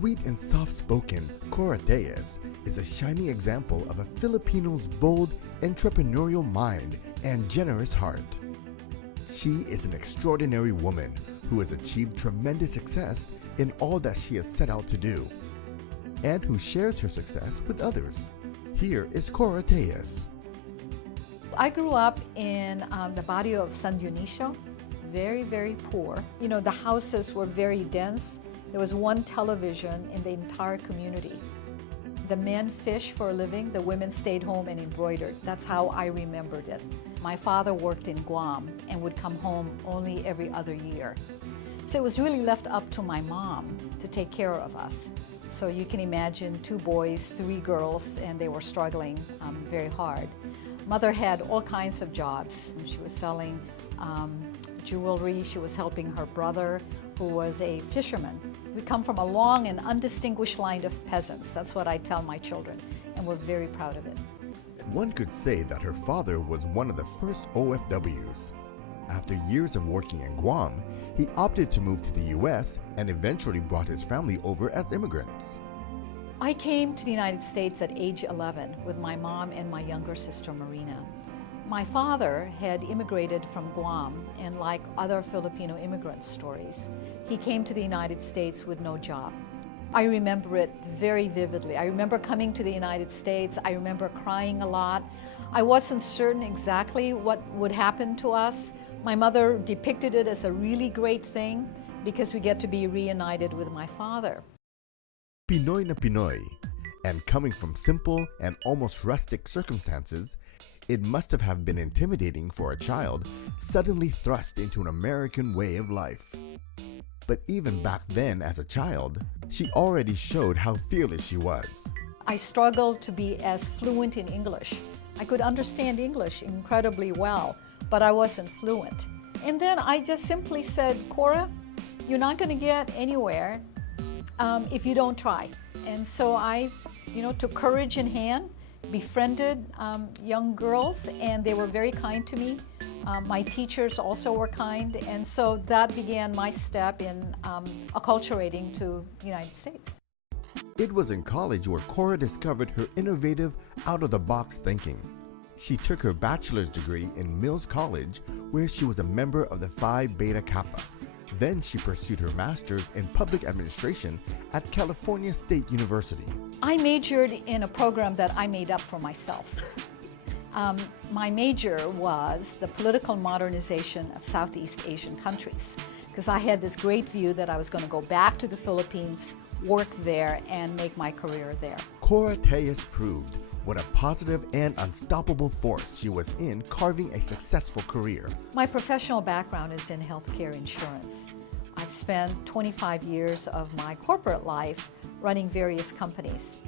Sweet and soft-spoken, Cora Tellez is a shining example of a Filipino's bold, entrepreneurial mind and generous heart. She is an extraordinary woman who has achieved tremendous success in all that she has set out to do, and who shares her success with others. Here is Cora Tellez. I grew up in the barrio of San Dionisio, very, very poor. You know, the houses were very dense. There was one television in the entire community. The men fished for a living, the women stayed home and embroidered. That's how I remembered it. My father worked in Guam and would come home only every other year. So it was really left up to my mom to take care of us. So you can imagine 2 boys, 3 girls, and they were struggling very hard. Mother had all kinds of jobs. She was selling jewelry, she was helping her brother, who was a fisherman. We come from a long and undistinguished line of peasants. That's what I tell my children, and we're very proud of it. One could say that her father was one of the first OFWs. After years of working in Guam, he opted to move to the US and eventually brought his family over as immigrants. I came to the United States at age 11 with my mom and my younger sister Marina. My father had immigrated from Guam, and like other Filipino immigrant stories, he came to the United States with no job. I remember it very vividly. I remember coming to the United States. I remember crying a lot. I wasn't certain exactly what would happen to us. My mother depicted it as a really great thing because we get to be reunited with my father. Pinoy na Pinoy, and coming from simple and almost rustic circumstances, it must have been intimidating for a child suddenly thrust into an American way of life. But even back then as a child, she already showed how fearless she was. I struggled to be as fluent in English. I could understand English incredibly well, but I wasn't fluent. And then I just simply said, Cora, you're not going to get anywhere if you don't try. And so I, took courage in hand, befriended young girls, and they were very kind to me. My teachers also were kind, and so that began my step in acculturating to the United States. It was in college where Cora discovered her innovative, out-of-the-box thinking. She took her bachelor's degree in Mills College, where she was a member of the Phi Beta Kappa. Then she pursued her master's in public administration at California State University. I majored in a program that I made up for myself. My major was the political modernization of Southeast Asian countries, because I had this great view that I was going to go back to the Philippines, work there, and make my career there. Cora Tellez proved what a positive and unstoppable force she was in carving a successful career. My professional background is in healthcare insurance. I've spent 25 years of my corporate life running various companies.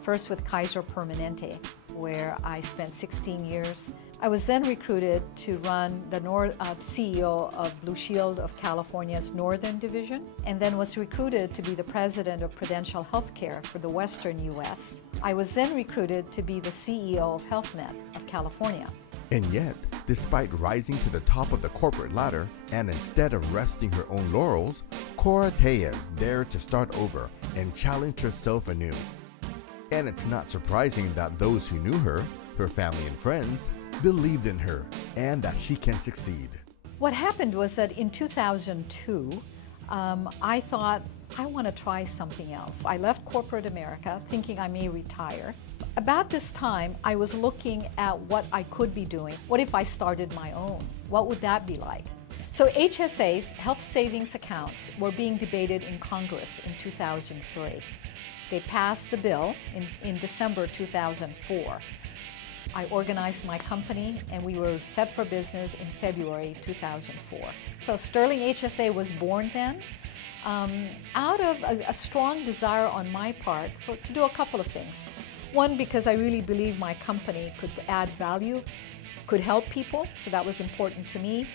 First with Kaiser Permanente, where I spent 16 years. I was then recruited to run the CEO of Blue Shield of California's Northern Division, and then was recruited to be the president of Prudential Healthcare for the Western U.S. I was then recruited to be the CEO of HealthNet of California. And yet, despite rising to the top of the corporate ladder, and instead of resting her own laurels, Cora Tellez dared to start over and challenge herself anew. And it's not surprising that those who knew her, her family and friends, believed in her and that she can succeed. What happened was that in 2002, I thought, I want to try something else. I left corporate America thinking I may retire. About this time, I was looking at what I could be doing. What if I started my own? What would that be like? So HSAs, health savings accounts, were being debated in Congress in 2003. They passed the bill in December 2004. I organized my company, and we were set for business in February 2004. So Sterling HSA was born then out of a strong desire on my part to do a couple of things. One, because I really believe my company could add value, could help people, so that was important to me.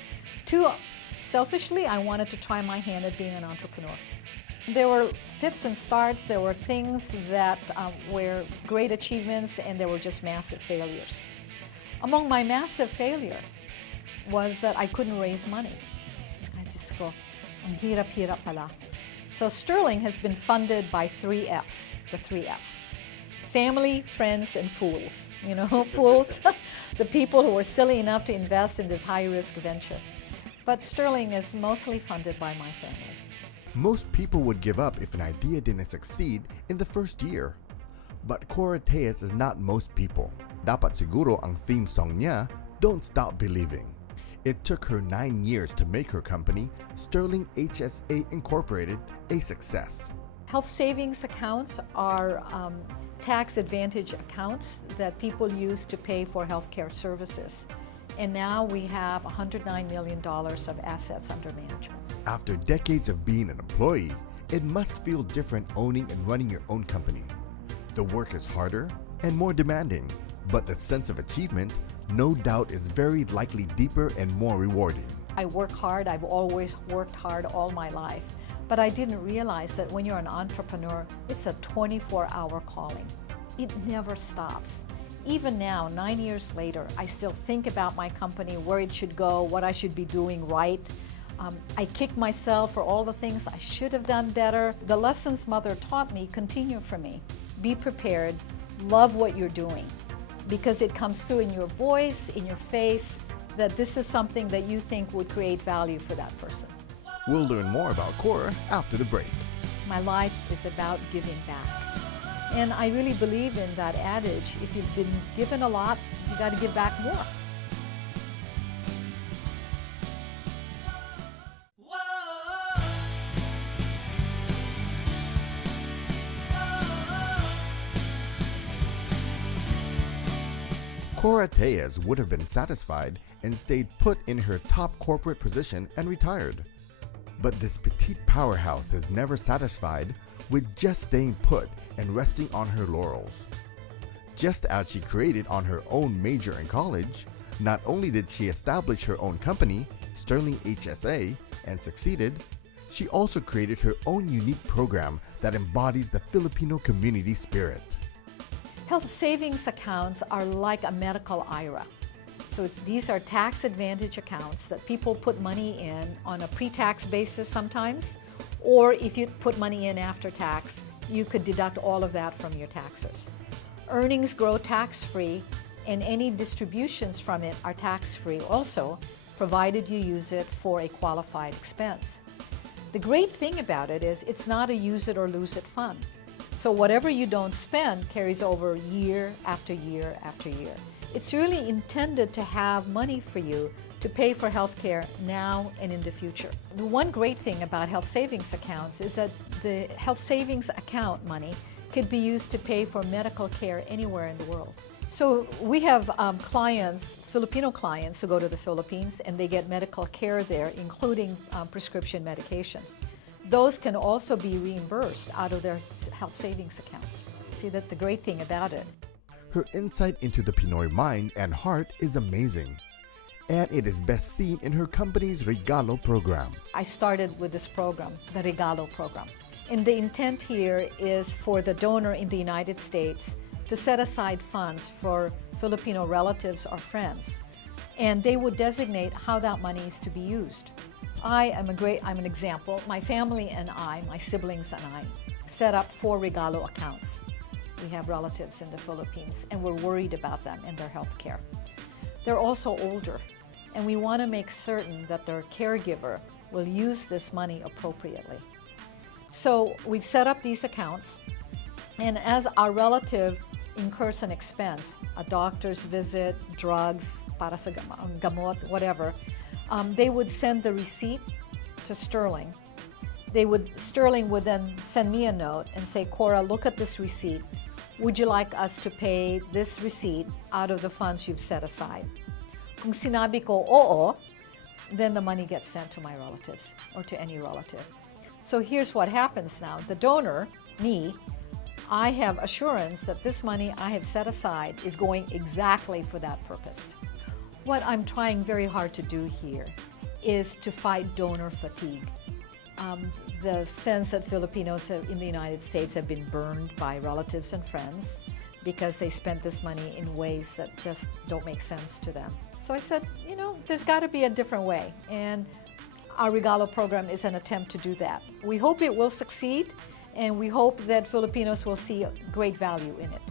Two, selfishly, I wanted to try my hand at being an entrepreneur. There were fits and starts, there were things that were great achievements, and there were just massive failures. Among my massive failure was that I couldn't raise money. I just go, ang hirap-hirap pala. So Sterling has been funded by three Fs, the three Fs. Family, friends, and fools. You know, fools, the people who are silly enough to invest in this high-risk venture. But Sterling is mostly funded by my family. Most people would give up if an idea didn't succeed in the first year. But Cora Tellez is not most people. Dapat siguro ang theme song niya, Don't Stop Believing. It took her 9 years to make her company, Sterling HSA Incorporated, a success. Health savings accounts are tax advantage accounts that people use to pay for healthcare services. And now we have $109 million of assets under management. After decades of being an employee, it must feel different owning and running your own company. The work is harder and more demanding, but the sense of achievement, no doubt, is very likely deeper and more rewarding. I work hard. I've always worked hard all my life. But I didn't realize that when you're an entrepreneur, it's a 24-hour calling. It never stops. Even now, 9 years later, I still think about my company, where it should go, what I should be doing right. I kick myself for all the things I should have done better. The lessons Mother taught me continue for me. Be prepared, love what you're doing, because it comes through in your voice, in your face, that this is something that you think would create value for that person. We'll learn more about Cora after the break. My life is about giving back. And I really believe in that adage, if you've been given a lot, you got to give back more. Cora Tellez would have been satisfied and stayed put in her top corporate position and retired. But this petite powerhouse is never satisfied with just staying put and resting on her laurels. Just as she created on her own major in college, not only did she establish her own company, Sterling HSA, and succeeded, she also created her own unique program that embodies the Filipino community spirit. Health savings accounts are like a medical IRA. So these are tax advantage accounts that people put money in on a pre-tax basis sometimes, or if you put money in after tax, you could deduct all of that from your taxes. Earnings grow tax-free, and any distributions from it are tax-free also, provided you use it for a qualified expense. The great thing about it is it's not a use it or lose it fund. So whatever you don't spend carries over year after year after year. It's really intended to have money for you to pay for health care now and in the future. The one great thing about health savings accounts is that the health savings account money could be used to pay for medical care anywhere in the world. So we have clients, Filipino clients, who go to the Philippines and they get medical care there, including prescription medications. Those can also be reimbursed out of their health savings accounts. See, that's the great thing about it. Her insight into the Pinoy mind and heart is amazing, and it is best seen in her company's Regalo program. I started with this program, the Regalo program. And the intent here is for the donor in the United States to set aside funds for Filipino relatives or friends. And they would designate how that money is to be used. I'm an example. My family and I, my siblings and I, set up 4 Regalo accounts. We have relatives in the Philippines, and we're worried about them and their health care. They're also older, and we want to make certain that their caregiver will use this money appropriately. So we've set up these accounts, and as our relative incurs an expense, a doctor's visit, drugs, para sa gamot, whatever, they would send the receipt to Sterling. Sterling would then send me a note and say, Cora, look at this receipt. Would you like us to pay this receipt out of the funds you've set aside? Kung sinabi ko, oo, then the money gets sent to my relatives or to any relative. So here's what happens now. The donor, me, I have assurance that this money I have set aside is going exactly for that purpose. What I'm trying very hard to do here is to fight donor fatigue. The sense that Filipinos in the United States have been burned by relatives and friends because they spent this money in ways that just don't make sense to them. So I said, there's got to be a different way. And Our Regalo program is an attempt to do that. We hope it will succeed, and we hope that Filipinos will see great value in it.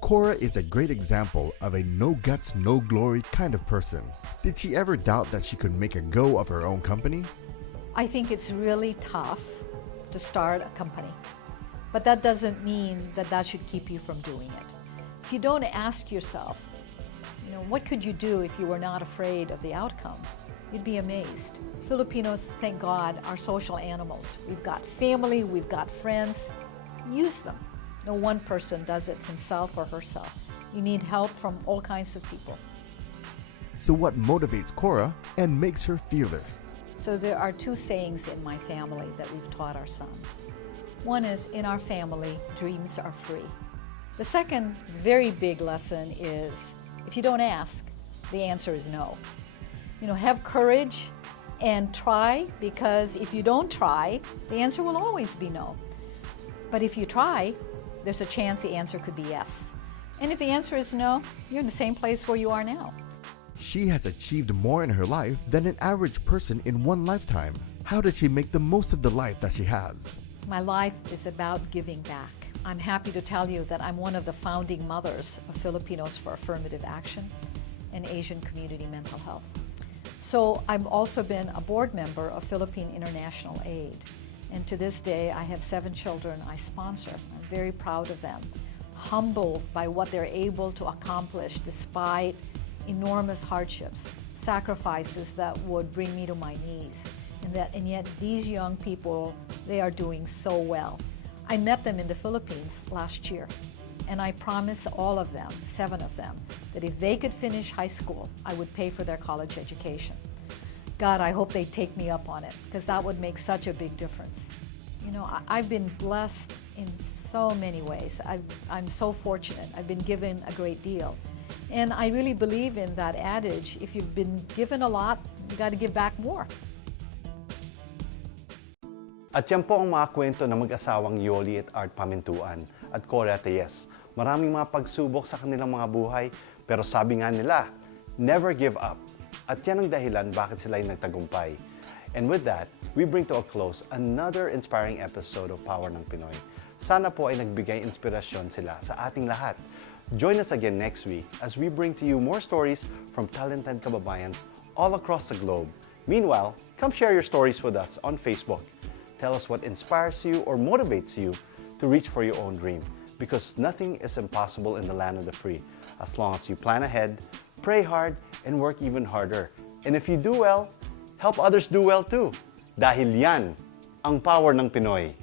Cora is a great example of a no guts, no glory kind of person. Did she ever doubt that she could make a go of her own company? I think it's really tough to start a company, but that doesn't mean that that should keep you from doing it. If you don't ask yourself, what could you do if you were not afraid of the outcome? You'd be amazed. Filipinos, thank God, are social animals. We've got family, we've got friends. Use them. No one person does it himself or herself. You need help from all kinds of people. So what motivates Cora and makes her fearless? So there are two sayings in my family that we've taught our sons. One is, in our family, dreams are free. The second very big lesson is, if you don't ask, the answer is no. Have courage and try, because if you don't try, the answer will always be no. But if you try, there's a chance the answer could be yes. And if the answer is no, you're in the same place where you are now. She has achieved more in her life than an average person in one lifetime. How did she make the most of the life that she has? My life is about giving back. I'm happy to tell you that I'm one of the founding mothers of Filipinos for Affirmative Action and Asian Community Mental Health. So I've also been a board member of Philippine International Aid. And to this day, I have 7 children I sponsor. I'm very proud of them, humbled by what they're able to accomplish despite enormous hardships, sacrifices that would bring me to my knees. And yet these young people, they are doing so well. I met them in the Philippines last year, and I promised all of them, 7 of them, that if they could finish high school, I would pay for their college education. God, I hope they take me up on it, because that would make such a big difference. I've been blessed in so many ways. I'm so fortunate. I've been given a great deal. And I really believe in that adage, if you've been given a lot, you got to give back more. At yan po ang mga kwento ng mag-asawang Yoli at Art Pamintuan at Cora Tellez. Maraming mga pagsubok sa kanilang mga buhay, pero sabi nga nila, never give up. At yan ang dahilan bakit sila ay nagtagumpay. And with that, we bring to a close another inspiring episode of Power ng Pinoy. Sana po ay nagbigay inspirasyon sila sa ating lahat. Join us again next week as we bring to you more stories from talented kababayans all across the globe. Meanwhile, come share your stories with us on Facebook. Tell us what inspires you or motivates you to reach for your own dream, because nothing is impossible in the land of the free as long as you plan ahead, pray hard, and work even harder. And if you do well, help others do well too. Dahil yan ang power ng Pinoy.